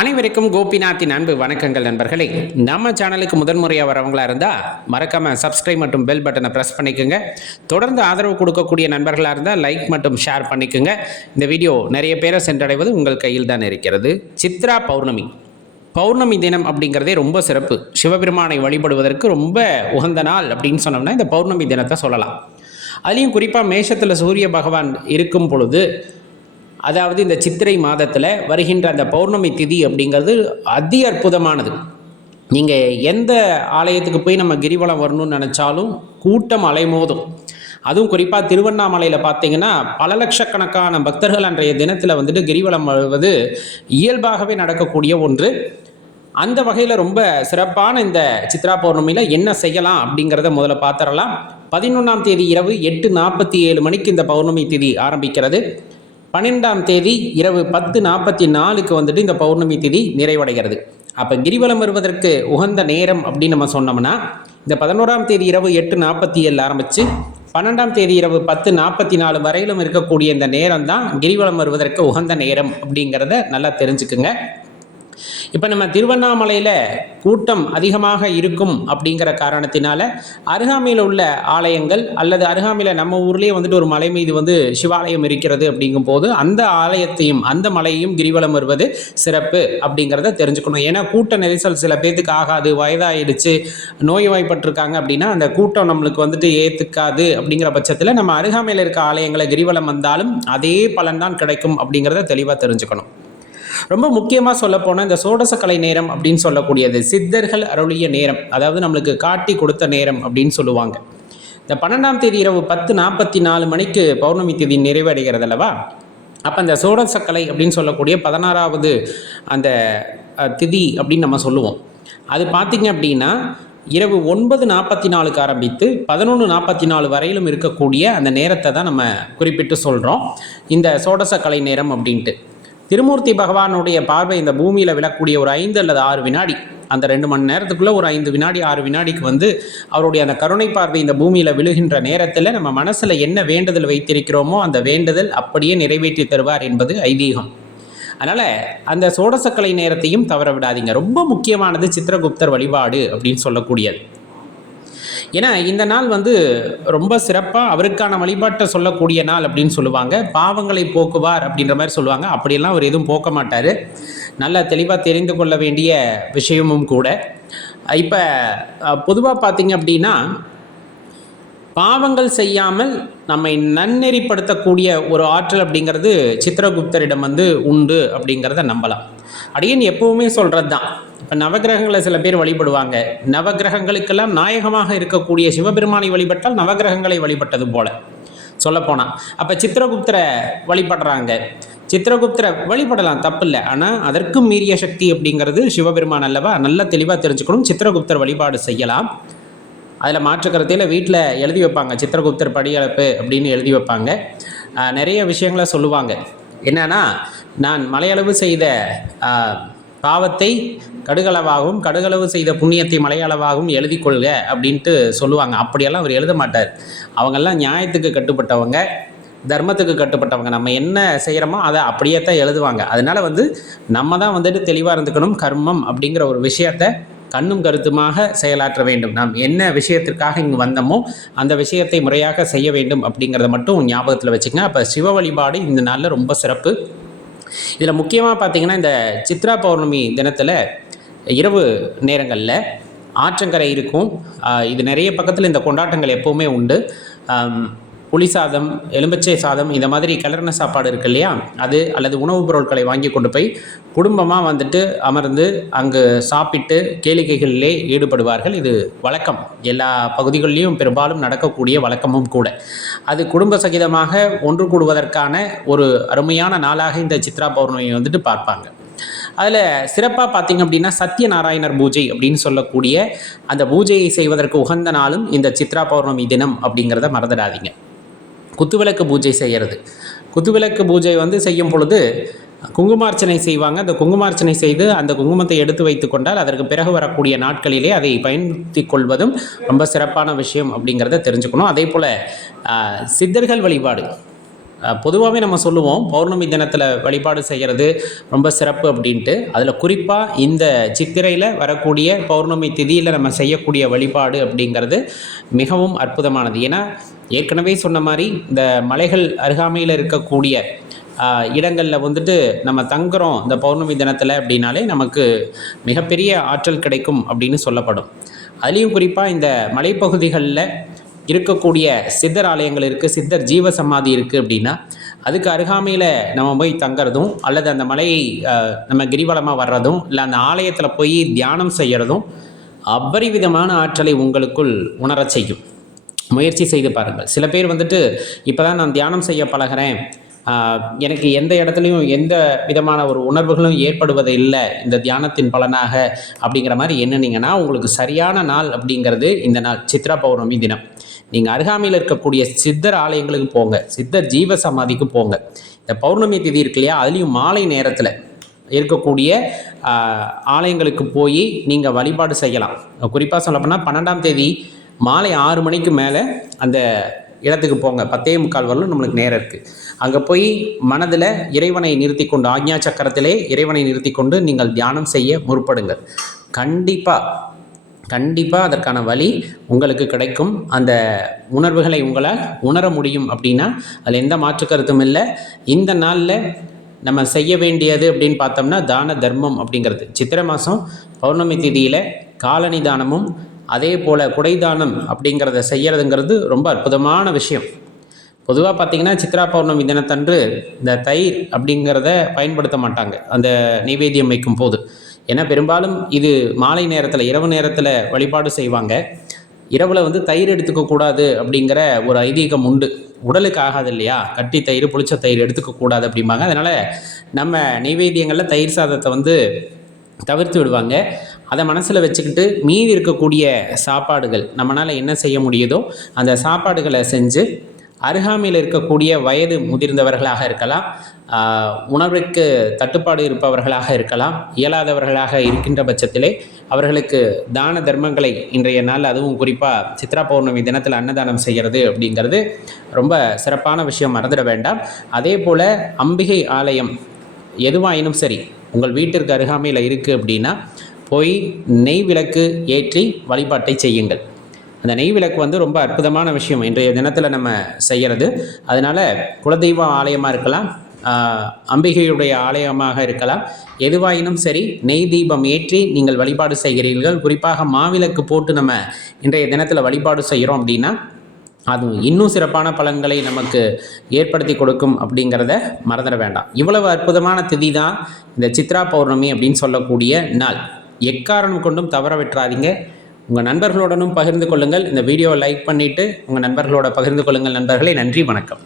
அனைவருக்கும் கோபிநாத்தின் அன்பு வணக்கங்கள் நண்பர்களே. நம்ம சேனலுக்கு முதன்முறையாக வரவங்களா இருந்தால் மறக்காமல் சப்ஸ்கிரைப் மற்றும் பெல் பட்டனை ப்ரெஸ் பண்ணிக்கோங்க. தொடர்ந்து ஆதரவு கொடுக்கக்கூடிய நண்பர்களாக இருந்தால் லைக் மற்றும் ஷேர் பண்ணிக்கோங்க. இந்த வீடியோ நிறைய பேரை சென்றடைவது உங்கள் கையில் தான் இருக்கிறது. சித்ரா பௌர்ணமி தினம் அப்படிங்கிறதே ரொம்ப சிறப்பு. சிவபெருமானை வழிபடுவதற்கு ரொம்ப உகந்த நாள் அப்படின்னு சொன்னோம்னா இந்த பௌர்ணமி தினத்தை சொல்லலாம். அதுலேயும் குறிப்பாக மேஷத்தில் சூரிய பகவான் இருக்கும் பொழுது, அதாவது இந்த சித்திரை மாதத்தில் வருகின்ற அந்த பௌர்ணமி திதி அப்படிங்கிறது அதி அற்புதமானது. நீங்கள் எந்த ஆலயத்துக்கு போய் நம்ம கிரிவலம் வரணும்னு நினச்சாலும் கூட்டம் அலைமோதும். அதுவும் குறிப்பாக திருவண்ணாமலையில் பார்த்தீங்கன்னா பல லட்சக்கணக்கான பக்தர்கள் அன்றைய தினத்தில் கிரிவலம் வருவது இயல்பாகவே நடக்கக்கூடிய ஒன்று. அந்த வகையில் ரொம்ப சிறப்பான இந்த சித்ரா பௌர்ணமியில் என்ன செய்யலாம் அப்படிங்கிறத முதல்ல பார்த்துடலாம். 11ஆம் தேதி இரவு 8:47 மணிக்கு இந்த பௌர்ணமி திதி ஆரம்பிக்கிறது. 12ஆம் தேதி இரவு 10:44 இந்த பௌர்ணமி திதி நிறைவடைகிறது. அப்போ கிரிவலம் வருவதற்கு உகந்த நேரம் அப்படின்னு நம்ம சொன்னோம்னா இந்த 11ஆம் தேதி இரவு 8:47 ஆரம்பித்து 12ஆம் தேதி இரவு 10:44 வரையிலும் இருக்கக்கூடிய இந்த நேரம் தான் கிரிவலம் வருவதற்கு உகந்த நேரம் அப்படிங்கிறத நல்லா தெரிஞ்சுக்குங்க. இப்போ நம்ம திருவண்ணாமலையில் கூட்டம் அதிகமாக இருக்கும் அப்படிங்கிற காரணத்தினால அருகாமையில் உள்ள ஆலயங்கள் அல்லது அருகாமையில் நம்ம ஊர்லேயே ஒரு மலை மீது சிவாலயம் இருக்கிறது அப்படிங்கும் போது அந்த ஆலயத்தையும் அந்த மலையையும் கிரிவலம் வருவது சிறப்பு அப்படிங்கிறத தெரிஞ்சுக்கணும். ஏன்னா கூட்ட நெரிசல் சில பேத்துக்கு ஆகாது, வயதாகிடுச்சு, நோய்வாய்ப்பட்டிருக்காங்க அப்படின்னா அந்த கூட்டம் நம்மளுக்கு ஏற்றுக்காது. அப்படிங்கிற பட்சத்தில் நம்ம அருகாமையில் இருக்க ஆலயங்களை கிரிவலம் வந்தாலும் அதே பலன்தான் கிடைக்கும் அப்படிங்கிறத தெளிவாக தெரிஞ்சுக்கணும். ரொம்ப முக்கியமாக சொல்லப்போனால் இந்த சோடசக்கலை நேரம் அப்படின்னு சொல்லக்கூடியது சித்தர்கள் அருளிய நேரம், அதாவது நம்மளுக்கு காட்டி கொடுத்த நேரம் அப்படின்னு சொல்லுவாங்க. இந்த 12ஆம் தேதி இரவு 10:44 மணிக்கு பௌர்ணமி திதி நிறைவடைகிறது அல்லவா? அப்போ இந்த சோடசக்கலை அப்படின்னு சொல்லக்கூடிய 16ஆவது அந்த திதி அப்படின்னு நம்ம சொல்லுவோம். அது பார்த்திங்க அப்படின்னா இரவு 9:44 ஆரம்பித்து 11:44 வரையிலும் இருக்கக்கூடிய அந்த நேரத்தை தான் நம்ம குறிப்பிட்டு சொல்கிறோம் இந்த சோடசக்கலை நேரம் அப்படின்ட்டு. திருமூர்த்தி பகவானுடைய பார்வை இந்த பூமியில் விழக்கூடிய ஒரு 5 அல்லது 6 வினாடி, அந்த 2 மணி நேரத்துக்குள்ளே ஒரு 5 வினாடி 6 வினாடிக்கு அவருடைய அந்த கருணை பார்வை இந்த பூமியில் விழுகின்ற நேரத்தில் நம்ம மனசில் என்ன வேண்டுதல் வைத்திருக்கிறோமோ அந்த வேண்டுதல் அப்படியே நிறைவேற்றி தருவார் என்பது ஐதீகம். அதனால் அந்த சோடசக்கலை நேரத்தையும் தவற விடாதீங்க. ரொம்ப முக்கியமானது சித்திரகுப்தர் வழிபாடு அப்படின்னு சொல்லக்கூடியது. ஏன்னா இந்த நாள் ரொம்ப சிறப்பாக அவருக்கான வழிபாட்டை சொல்லக்கூடிய நாள் அப்படின்னு சொல்லுவாங்க. பாவங்களை போக்குவார் அப்படின்ற மாதிரி சொல்லுவாங்க. அப்படியெல்லாம் அவர் எதுவும் போக்க மாட்டார். நல்லா தெளிவாக தெரிந்து கொள்ள வேண்டிய விஷயமும் கூட. இப்போ பொதுவாக பார்த்திங்க அப்படின்னா பாவங்கள் செய்யாமல் நம்மை நன்னெறிப்படுத்தக்கூடிய ஒரு ஆற்றல் அப்படிங்கிறது சித்திரகுப்தரிடம் உண்டு அப்படிங்கிறத நம்பலாம். அடியேன் எப்பவுமே சொல்கிறது தான். இப்போ நவகிரகங்களை சில பேர் வழிபடுவாங்க. நவகிரகங்களுக்கெல்லாம் நாயகமாக இருக்கக்கூடிய சிவபெருமானை வழிபட்டால் நவகிரகங்களை வழிபட்டது போல சொல்லப்போனால். அப்போ சித்திரகுப்தரை வழிபடுறாங்க. சித்திரகுப்தரை வழிபடலாம், தப்பு இல்லை. ஆனால் அதற்கும் மீறிய சக்தி அப்படிங்கிறது சிவபெருமான் அல்லவா? நல்லா தெளிவாக தெரிஞ்சுக்கணும். சித்திரகுப்தர் வழிபாடு செய்யலாம். அதில் மாற்றுக்கருத்தையில் வீட்டில் எழுதி வைப்பாங்க, சித்திரகுப்தர் படியளப்பு அப்படின்னு எழுதி வைப்பாங்க. நிறைய விஷயங்களை சொல்லுவாங்க. என்னன்னா, நான் மலையளவு செய்த பாவத்தை கடுகளவாகவும் கடுகளவு செய்த புண்ணியத்தை மலையளவாகவும் எழுதி கொள்க அப்படின்ட்டு சொல்லுவாங்க. அப்படியெல்லாம் அவர் எழுத மாட்டார். அவங்கெல்லாம் நியாயத்துக்கு கட்டுப்பட்டவங்க, தர்மத்துக்கு கட்டுப்பட்டவங்க. நம்ம என்ன செய்கிறோமோ அதை அப்படியே தான் எழுதுவாங்க. அதனால் நம்ம தான் தெளிவாக இருந்துக்கணும். கர்மம் அப்படிங்கிற ஒரு விஷயத்தை கண்ணும் கருத்துமாக செயலாற்ற வேண்டும். நாம் என்ன விஷயத்திற்காக இங்கு வந்தோமோ அந்த விஷயத்தை முறையாக செய்ய வேண்டும் அப்படிங்கிறத மட்டும் ஞாபகத்தில் வச்சுக்கங்க. அப்போ சிவ வழிபாடு இந்த நாளில் ரொம்ப சிறப்பு. இதில் முக்கியமாக பார்த்திங்கன்னா இந்த சித்ரா பௌர்ணமி தினத்தில் இரவு நேரங்களில் ஆற்றங்கரை இருக்கும். இது நிறைய பக்கத்தில் இந்த கொண்டாட்டங்கள் எப்போவுமே உண்டு. புளி சாதம், எலும்பச்சை சாதம், இந்த மாதிரி கிளறின சாப்பாடு இருக்கு இல்லையா, அது அல்லது உணவுப் பொருட்களை வாங்கி கொண்டு போய் குடும்பமாக அமர்ந்து அங்கு சாப்பிட்டு கேளிக்கைகளிலே ஈடுபடுவார்கள். இது வழக்கம், எல்லா பகுதிகளிலையும் பெரும்பாலும் நடக்கக்கூடிய வழக்கமும் கூட. அது குடும்ப சகிதமாக ஒன்று கூடுவதற்கான ஒரு அருமையான நாளாக இந்த சித்ரா பௌர்ணமி பார்ப்பாங்க. அதில் சிறப்பாக பார்த்திங்க அப்படின்னா சத்யநாராயணர் பூஜை அப்படின்னு சொல்லக்கூடிய அந்த பூஜையை செய்வதற்கு உகந்த நாளும் இந்த சித்ரா பௌர்ணமி தினம் அப்படிங்கிறத மறந்துடாதீங்க. குத்துவிளக்கு பூஜை செய்கிறது. குத்துவிளக்கு பூஜை செய்யும் பொழுது குங்குமார்ச்சனை செய்வாங்க. அந்த குங்குமார்ச்சனை செய்து அந்த குங்குமத்தை எடுத்து வைத்து கொண்டால் அதற்கு பிறகு வரக்கூடிய நாட்களிலே அதை பயன்படுத்தி கொள்வதும் ரொம்ப சிறப்பான விஷயம் அப்படிங்கிறத தெரிஞ்சுக்கணும். அதே போல் சித்தர்கள் வழிபாடு பொதுவாகவே நம்ம சொல்லுவோம் பௌர்ணமி தினத்தில் வழிபாடு செய்கிறது ரொம்ப சிறப்பு அப்படின்ட்டு. அதில் குறிப்பாக இந்த சித்திரையில் வரக்கூடிய பௌர்ணமி திதியில் நம்ம செய்யக்கூடிய வழிபாடு அப்படிங்கிறது மிகவும் அற்புதமானது. ஏன்னா ஏற்கனவே சொன்ன மாதிரி இந்த மலைகள் அருகாமையில் இருக்கக்கூடிய இடங்களில் வந்துட்டு நம்ம தங்குறோம் இந்த பௌர்ணமி தினத்தில் அப்படின்னாலே நமக்கு மிகப்பெரிய ஆற்றல் கிடைக்கும் அப்படின்னு சொல்லப்படும். அதுலேயும் குறிப்பாக இந்த மலைப்பகுதிகளில் இருக்கக்கூடிய சித்தர் ஆலயங்கள் இருக்குது, சித்தர் ஜீவ சமாதி இருக்குது அப்படின்னா அதுக்கு அருகாமையில் நம்ம போய் தங்கிறதும் அல்லது அந்த மலையை நம்ம கிரிவலமாக வர்றதும் இல்லை அந்த ஆலயத்தில் போய் தியானம் செய்கிறதும் அபரிவிதமான ஆற்றலை உங்களுக்குள் உணரச் செய்யும். முயற்சி செய்து பாருங்கள். சில பேர் வந்துட்டு இப்போ தான் நான் தியானம் செய்ய பழகிறேன், எனக்கு எந்த இடத்துலையும் எந்த விதமான ஒரு உணர்வுகளும் ஏற்படுவது இல்லை இந்த தியானத்தின் பலனாக அப்படிங்கிற மாதிரி எண்ணுனீங்கன்னா உங்களுக்கு சரியான நாள் அப்படிங்கிறது இந்த நாள் சித்ரா பௌர்ணமி தினம். நீங்கள் அருகாமையில் இருக்கக்கூடிய சித்தர் ஆலயங்களுக்கு போங்க, சித்தர் ஜீவ சமாதிக்கு போங்க. இந்த பௌர்ணமி திதி இருக்கு இல்லையா, அதுலேயும் மாலை நேரத்தில் இருக்கக்கூடிய ஆலயங்களுக்கு போய் நீங்கள் வழிபாடு செய்யலாம். குறிப்பாக சொல்லப்போனால் 12ஆம் தேதி மாலை 6 மணிக்கு மேலே அந்த இடத்துக்கு போங்க. 10:45 வரலும் நம்மளுக்கு நேரம் இருக்குது. அங்கே போய் மனதில் இறைவனை நிறுத்தி கொண்டு, ஆக்ஞா சக்கரத்திலே இறைவனை நிறுத்தி கொண்டு நீங்கள் தியானம் செய்ய முற்படுங்கள். கண்டிப்பாக அதற்கான வழி உங்களுக்கு கிடைக்கும். அந்த உணர்வுகளை உங்களால் உணர முடியும் அப்படின்னா அதில் எந்த மாற்று கருத்தும் இல்லை. இந்த நாளில் நம்ம செய்ய வேண்டியது அப்படின்னு பார்த்தோம்னா தான தர்மம் அப்படிங்கிறது. சித்திரை மாதம் பௌர்ணமி திதியில் காலணி தானமும் அதே போல் குடைதானம் அப்படிங்கிறத செய்கிறதுங்கிறது ரொம்ப அற்புதமான விஷயம். பொதுவாக பார்த்திங்கன்னா சித்ரா பௌர்ணமி தினத்தன்று இந்த தயிர் அப்படிங்கிறத பயன்படுத்த மாட்டாங்க அந்த நைவேத்தியம் வைக்கும் போது. ஏன்னா பெரும்பாலும் இது மாலை நேரத்தில் இரவு நேரத்தில் வழிபாடு செய்வாங்க. இரவில் வந்து தயிர் எடுத்துக்கக்கூடாது அப்படிங்கிற ஒரு ஐதீகம் உண்டு. உடலுக்கு ஆகாது இல்லையா, கட்டி தயிர் புளிச்ச தயிர் எடுத்துக்கக்கூடாது அப்படிம்பாங்க. அதனால் நம்ம நைவேத்தியங்களில் தயிர் சாதத்தை வந்து தவிர்த்து விடுவாங்க. அதை மனசில் வச்சுக்கிட்டு மீதி இருக்கக்கூடிய சாப்பாடுகள் நம்மளால் என்ன செய்ய முடியுதோ அந்த சாப்பாடுகளை செஞ்சு அருகாமையில் இருக்கக்கூடிய வயது முதிர்ந்தவர்களாக இருக்கலாம், உணவுக்கு தட்டுப்பாடு இருப்பவர்களாக இருக்கலாம், இயலாதவர்களாக இருக்கின்ற பட்சத்திலே அவர்களுக்கு தான தர்மங்களை இன்றைய நாள், அதுவும் குறிப்பாக சித்ரா பௌர்ணமி தினத்தில் அன்னதானம் செய்கிறது அப்படிங்கிறது ரொம்ப சிறப்பான விஷயம், மறந்துட வேண்டாம். அதே போல் அம்பிகை ஆலயம் எதுவாயினும் சரி உங்கள் வீட்டிற்கு அருகாமையில் இருக்குது அப்படின்னா போய் நெய் விளக்கு ஏற்றி வழிபாட்டை செய்யுங்கள். அந்த நெய் விளக்கு வந்து ரொம்ப அற்புதமான விஷயம் இன்றைய தினத்தில் நம்ம செய்கிறது. அதனால் குலதெய்வ ஆலயமாக இருக்கலாம், அம்பிகையுடைய ஆலயமாக இருக்கலாம், எதுவாயினும் சரி நெய் தீபம் ஏற்றி நீங்கள் வழிபாடு செய்கிறீர்கள். குறிப்பாக மாவிளக்கு போட்டு நம்ம இன்றைய தினத்தில் வழிபாடு செய்கிறோம் அப்படின்னா அது இன்னும் சிறப்பான பலன்களை நமக்கு ஏற்படுத்தி கொடுக்கும் அப்படிங்கிறத மறந்துட வேண்டாம். இவ்வளவு அற்புதமான திதி தான் இந்த சித்ரா பௌர்ணமி அப்படின்னு சொல்லக்கூடிய நாள். எக்காரணம் கொண்டும் தவற விட்டுறாதீங்க. உங்கள் நண்பர்களுடனும் பகிர்ந்து கொள்ளுங்கள். இந்த வீடியோவை லைக் பண்ணிவிட்டு உங்கள் நண்பர்களோட பகிர்ந்து கொள்ளுங்கள் நண்பர்களே. நன்றி, வணக்கம்.